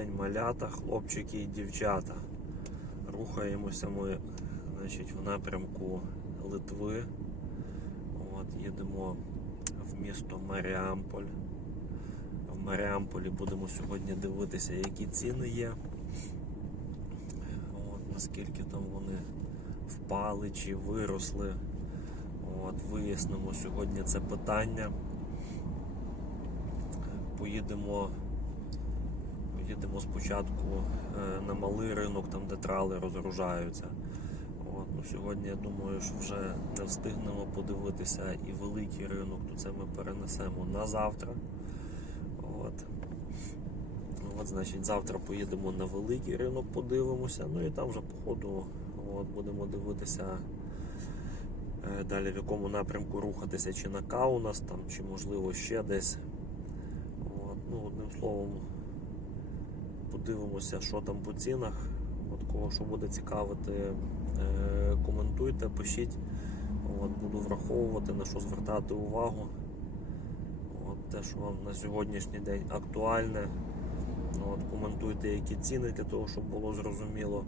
День, малята, хлопчики і дівчата. Рухаємося ми значить, в напрямку Литви. От, їдемо в місто Маріамполь. В Маріамполі будемо сьогодні дивитися, які ціни є. От, наскільки там вони впали чи виросли. От, вияснимо сьогодні це питання. Поїдемо Їдемо спочатку е, на малий ринок, там де трали розгружаються. От, ну, сьогодні я думаю, що вже не встигнемо подивитися і великий ринок, то це ми перенесемо на завтра. От. Ну, От, значить, завтра поїдемо на великий ринок, подивимося, ну і там вже по ходу от, будемо дивитися е, далі в якому напрямку рухатися, чи на Каунас, там, чи можливо ще десь. От, ну, одним словом, подивимося, що там по цінах. От кого що буде цікавити, е, коментуйте, пишіть. От, буду враховувати, на що звертати увагу. От, те, що вам на сьогоднішній день актуальне. От, коментуйте, які ціни для того, щоб було зрозуміло.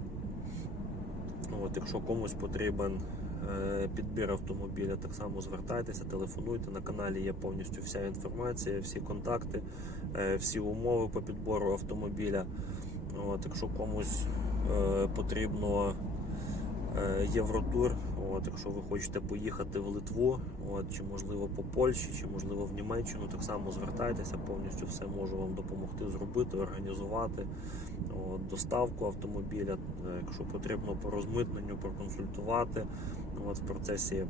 От, якщо комусь потрібен підбір автомобіля, так само звертайтеся, телефонуйте. На каналі є повністю вся інформація, всі контакти, е, всі умови по підбору автомобіля. От, якщо комусь е, потрібно е, Євротур, от, якщо ви хочете поїхати в Литву, от, чи можливо по Польщі, чи можливо в Німеччину, так само звертайтеся, повністю все можу вам допомогти зробити, організувати от, доставку автомобіля, е, якщо потрібно по розмитненню, проконсультувати от, в процесі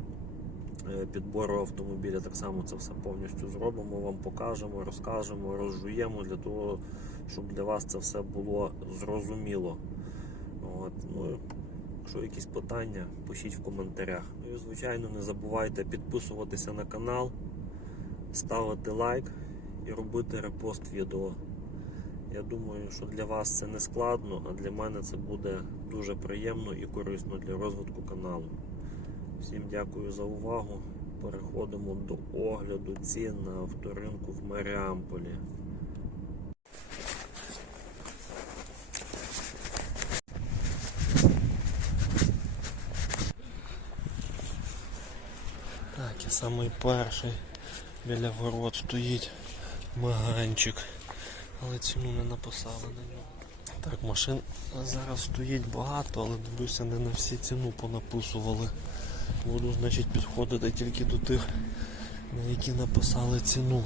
е, підбору автомобіля, так само це все повністю зробимо, вам покажемо, розкажемо, розжуємо для того, щоб для вас це все було зрозуміло. От, ну, Якщо якісь питання, пишіть в коментарях. Ну і звичайно, не забувайте підписуватися на канал, ставити лайк і робити репост відео. Я думаю, що для вас це не складно, а для мене це буде дуже приємно і корисно для розвитку каналу. Всім дякую за увагу. Переходимо до огляду цін на авторинку в Маріамполі. Так, і самий перший біля ворот стоїть маганчик, але ціну не написали на нього. Так, машин зараз стоїть багато, але дивлюся, не на всі ціну понаписували. Буду, значить, підходити тільки до тих, на які написали ціну.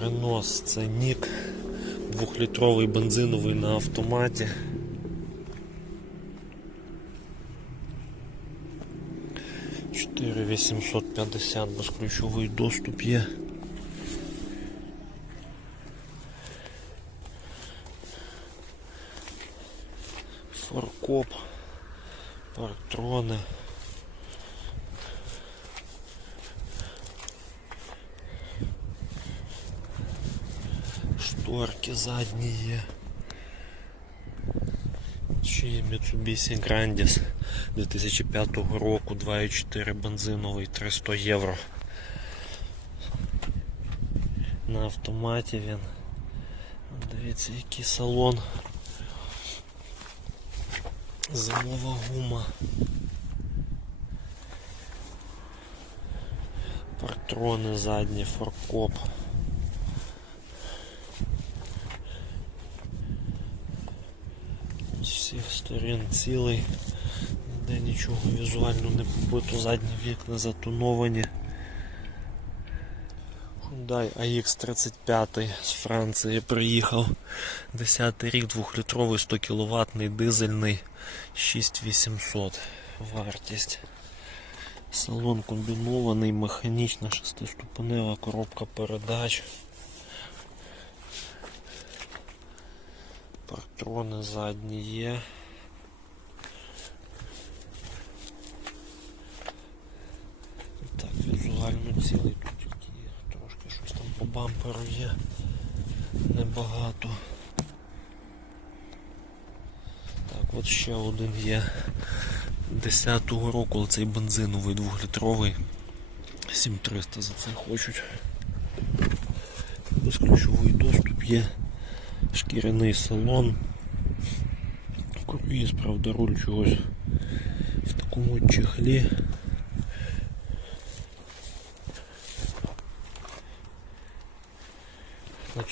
Ренос це нік, двохлітровий бензиновий на автоматі. Чотири 850 безключовий доступ є. Форкоп, парктрони. Шторки задні є. Ще є Mitsubishi Grandis 2005 року 2.4 бензиновий 300 євро. На автоматі він. Дивіться, який салон. Зимова гума. Партрони задні, форкоп. З всіх сторін цілий. Ніде нічого візуально не побито, задні вікна затоновані. Hyundai AX35 з Франції приїхав. 10 рік, 2-літровий 100 кВт дизельний 6800 вартість. Салон комбінований, механічна шестиступенева коробка передач. Партрони задні є. Так, візуально цілий тут тільки трошки щось там по бамперу є. Небагато. Так, от ще один є 10-го року, але цей бензиновий 2-літровий 7300 за це хочуть. Безключовий доступ є. Шкіряний салон. Круїз, правда, руль чогось в такому чехлі.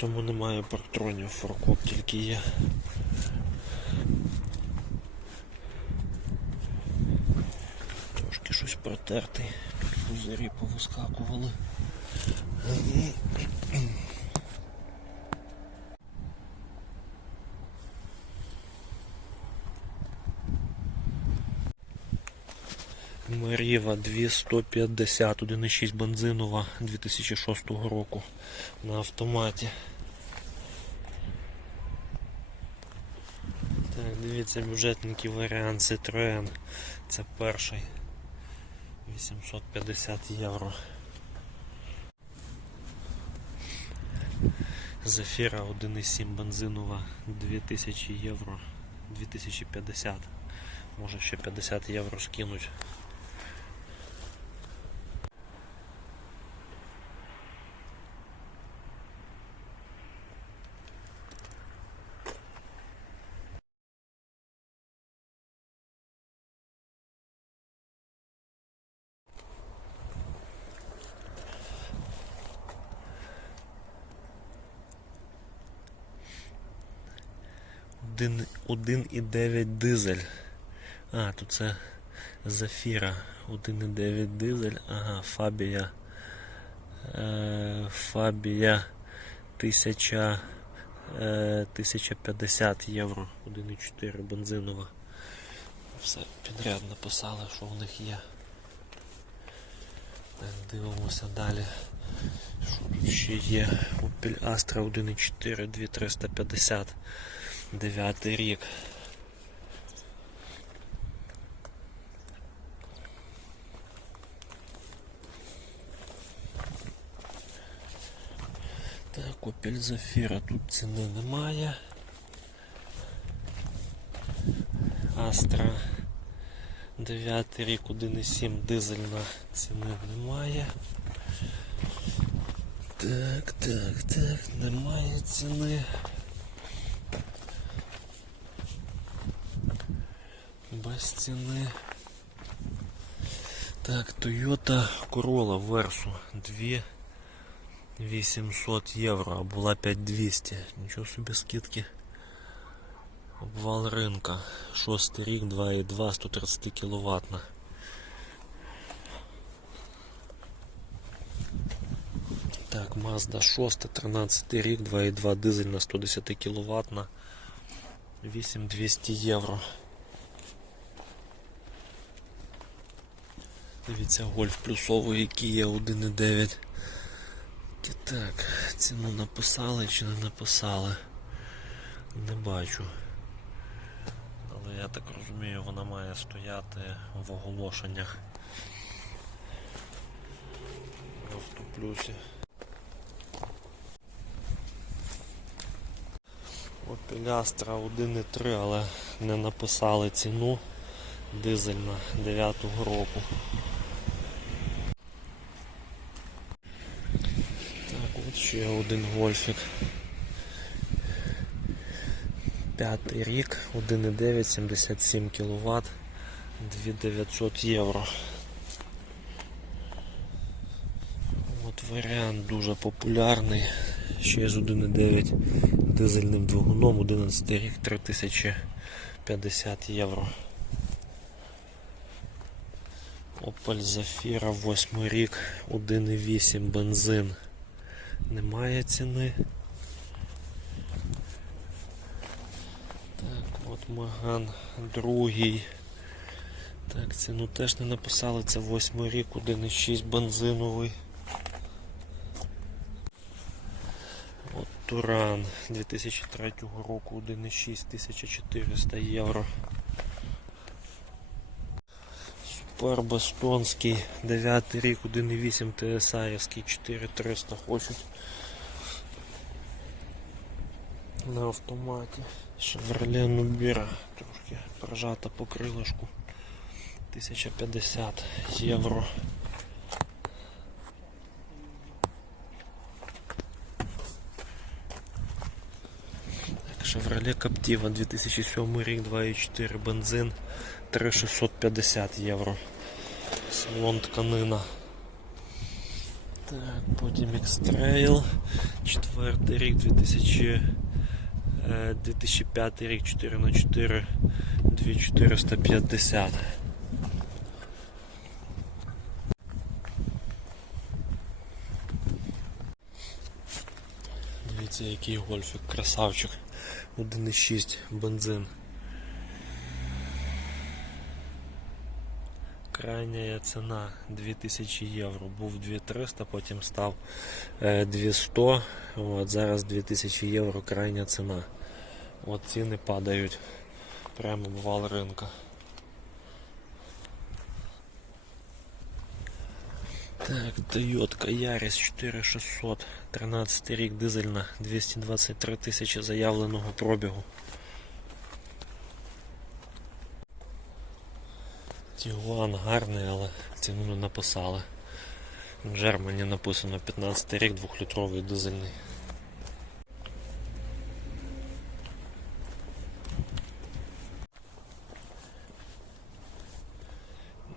Цьому немає парктронів, форкоп тільки є. Трошки щось протертий, пузирі повискакували. Меріва 2150, 1,6 бензинова 2006 року на автоматі. Так, дивіться, бюджетненький варіант Citroen. Це перший. 850 євро. Зефіра 1,7 бензинова 2000 євро. 2050. Може ще 50 євро скинуть. Один- 1,9 дизель. А, тут це Зафіра. 1,9 дизель. Ага, Фабія. Е, Фабія 1000, е, 1050 євро. 1,4 бензинова. Все підряд написали, що в них є. Дивимося далі. Що тут ще є? Opel Astra 1,4 2350. Дев'ятий рік. Так, Opel Zafira тут ціни немає. Astra 9 рік 1,7 дизельна ціни немає. Так, так, так, немає ціни. Без ціни. Так, Toyota Corolla Verso 2 800 євро, а була 5200. Нічого собі скидки. Обвал ринка. Шостий рік, 2,2, 130 кВт. Так, Mazda 6, 13 рік, 2,2 дизель на 110 кВт. 8200 євро. Дивіться, гольф плюсовий, який є 1,9. Так, ціну написали чи не написали? Не бачу. Але я так розумію, вона має стояти в оголошеннях. Автоплюсі. Opel Astra 1,3, але не написали ціну дизельна 9-го року. Так, от ще один гольфік. П'ятий рік, 1,9, 77 кВт, 2900 євро. От варіант дуже популярний. Ще з 1,9 дизельним двигуном, 11 рік, 3050 євро. Opel Zafira 8 рік, 1,8 бензин. Немає ціни. Так, от Маган другий. Так, ціну теж не написали, це 8 рік, 1,6 бензиновий. От Туран 2003 року 1,6 1400 євро. Барбастонський 9 рік, 1,8 ТСАрівський, 4300 хочуть. На автоматі. Chevrolet Нубіра, трошки прожата по крилишку. 1050 євро. Шевроле Captiva 2007 рік, 2,4 бензин. 3650 євро. Салон тканина. Так, потім X-Trail, 4 рік, 2000, е, 2005 рік, 4х4, 2450. Дивіться, який гольфик, красавчик. 1,6 бензин. Крайня ціна 2000 євро. Був 2300, потім став е, 200. От, зараз 2000 євро крайня ціна. От ціни падають. Прямо обвал ринка. Так, Toyota Yaris 4600, 13 рік дизельна, 223 тисячі заявленого пробігу. Тігуан гарний, але ціну не написали. В Джермані написано 15 рік, 2-літровий дизельний.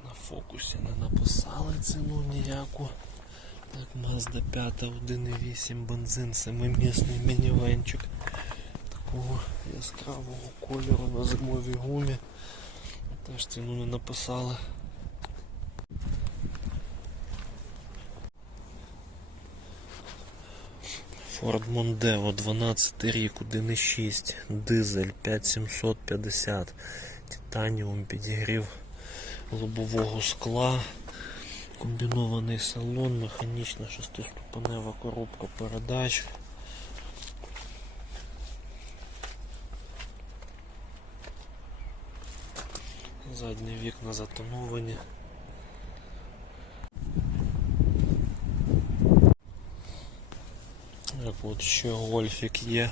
На фокусі не написали ціну ніяку. Так, Mazda 5 1.8 бензин, семимісний мінівенчик такого яскравого кольору на зимовій гумі. Теж ціну не написали. Ford Mondeo 12 рік, 1.6, дизель 5750, титаніум підігрів лобового скла, комбінований салон, механічна шестиступенева коробка передач. Задні вікна затоновані. Так, от ще гольфік є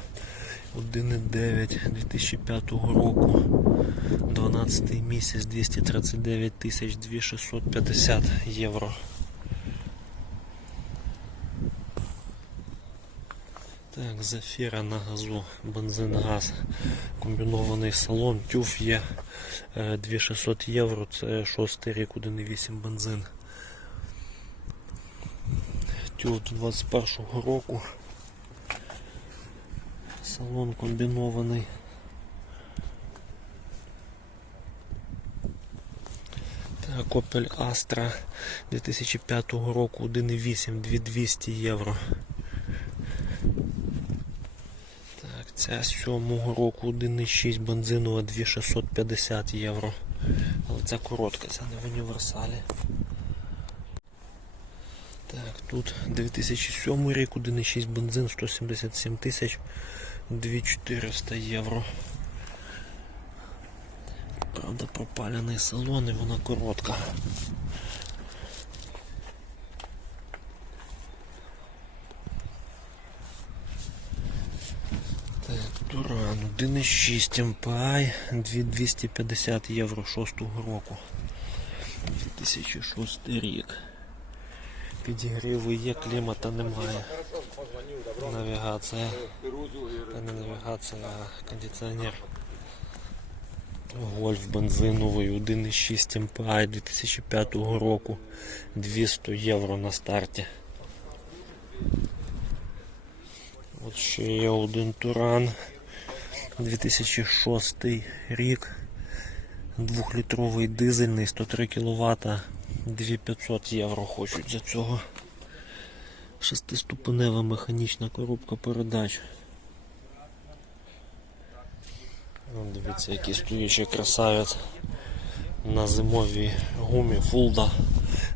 1,9 2005 року. 12 місяць 239 тисяч 2650 євро. Так, зафіра на газу, бензин, газ, комбінований салон, тюф є е, 2600 євро, це 6 рік 1,8 бензин. Тюф 21 року. Салон комбінований. Так, Opel Astra 2005 року 1,8 2200 євро. Так, ця 7 року 1,6 бензинова 2650 євро. Але це коротка, це не в універсалі. Так, тут 2007 рік 1,6 бензин 177 тисяч 2400 євро. Правда, пропалений салон і вона коротка. Туран 1,6 MPI 250 євро 6 року. 2006 рік. Підігріви є, клімата немає. Навігація. Та не навігація, а кондиціонер. Гольф бензиновий 1,6 MPI 2005 року 200 євро на старті. От ще є один Туран 2006 рік. Двохлітровий дизельний 103 кВт 2500 євро хочуть за цього. Шестиступенева механічна коробка передач. Дивіться, який стоючий красавець на зимовій гумі Фулда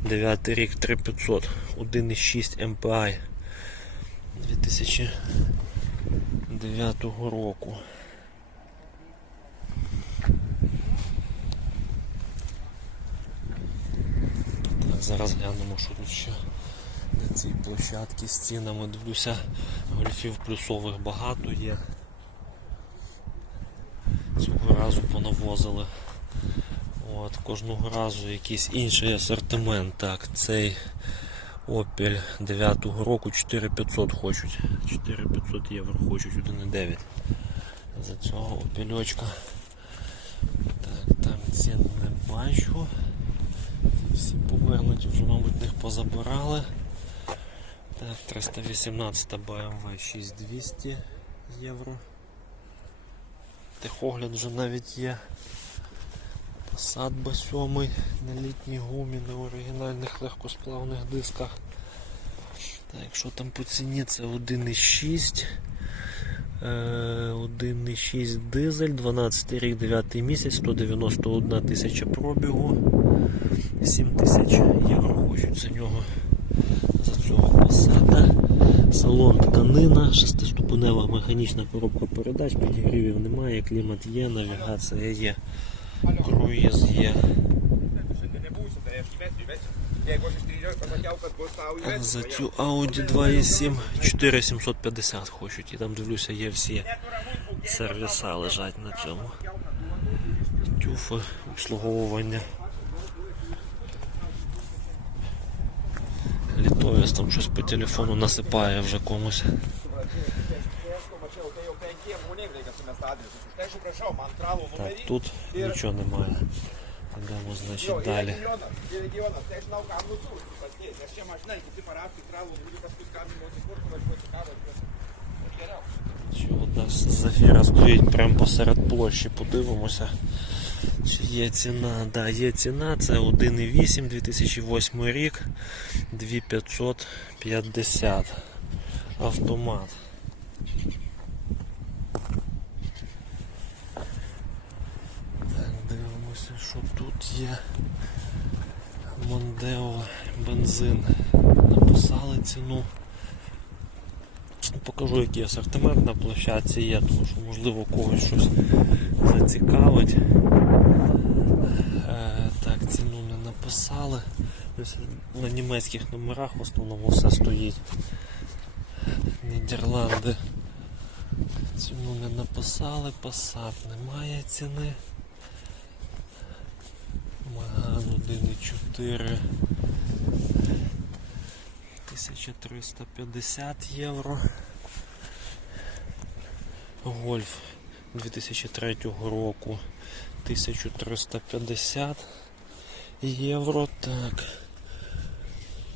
9 рік 3500 1,6 MPI 2009 року. Так, зараз глянемо, що тут ще на цій площадці з цінами. Дивлюся, гольфів плюсових багато є. Цього разу понавозили. От, кожного разу якийсь інший асортимент. Так, цей Opel 9 року 4500 хочуть. 4500 євро хочуть 1,9. за цього опільочка. Так, там цін не бачу. Всі повернуті, вже, мабуть, їх позабирали. Так, 318 BMW 6200 євро. Техогляд вже навіть є. Passat B7 на літній гумі, на оригінальних легкосплавних дисках. Так, що там по ціні? Це 1,6. Е, 1,6 дизель, 12 рік, 9 місяць, 191 тисяча пробігу. 7 тисяч євро хочуть за нього. За цього посада. Салон тканина, шестиступенева механічна коробка передач, підігрівів немає, клімат є, навігація є, круїз є. За цю Audi 2.7 4750 хочуть. І там дивлюся, є всі сервіса лежать на цьому. Тюфи, обслуговування. Літовець там щось по телефону насипає вже комусь. Так, тут нічого немає. Йдемо, значить, далі. Чи одна зафіра стоїть прямо посеред площі, подивимося. Чи є ціна? Да, є ціна, це 1,8 2008 рік, 2550 автомат. Тут є. Мондео бензин. Написали ціну. Покажу, який асортимент на площадці є, тому що можливо когось щось зацікавить. Е, так, ціну не написали. На німецьких номерах в основному все стоїть. Нідерланди. Ціну не написали, Passat немає ціни. Маган 1,4 1350 євро. Гольф 2003 року 1350 євро. Так.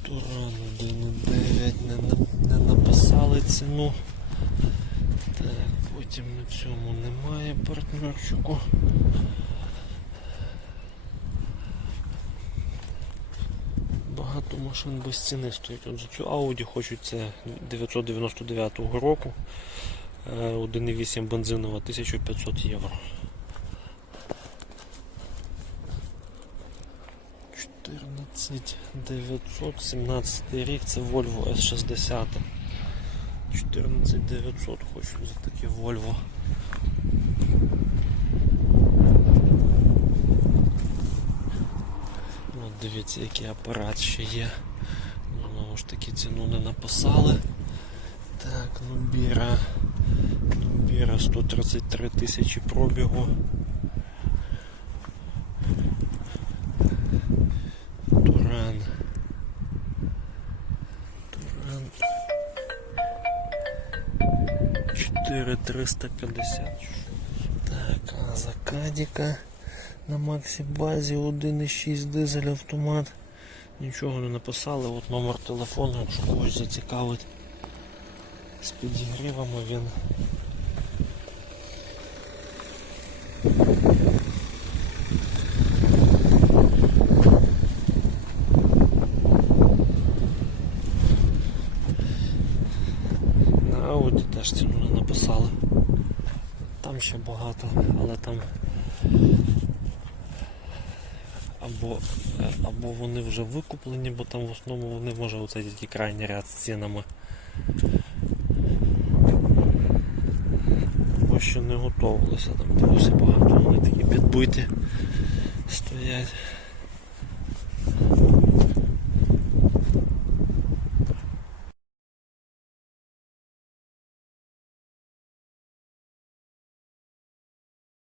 Туран 1,9 не, не написали ціну. Так, потім на цьому немає партнерчику. Багато машин без ціни стоїть. От за цю Audi хочуть це 999 року. Е, 1,8 бензинова 1500 євро. 14 900, 17 рік, це Volvo S60. 14 900 хочу за таке Volvo. От дивіться, який апарат ще є. Ну, Знову ж таки ціну не написали. Так, ну біра. Ну, біра 133 тисячі пробігу. Туран. Туран. 4350. Так, а Закадіка на Максі базі 1,6 дизель автомат. Нічого не написали, от номер телефону, якщо когось зацікавить. З підігрівами він. На Audi теж ціну не написали. Там ще багато, але там або, е, або вони вже викуплені, бо там в основному вони може оце тільки крайній ряд з цінами. Бо ще не готувалися, там дивився багато, вони такі підбиті стоять.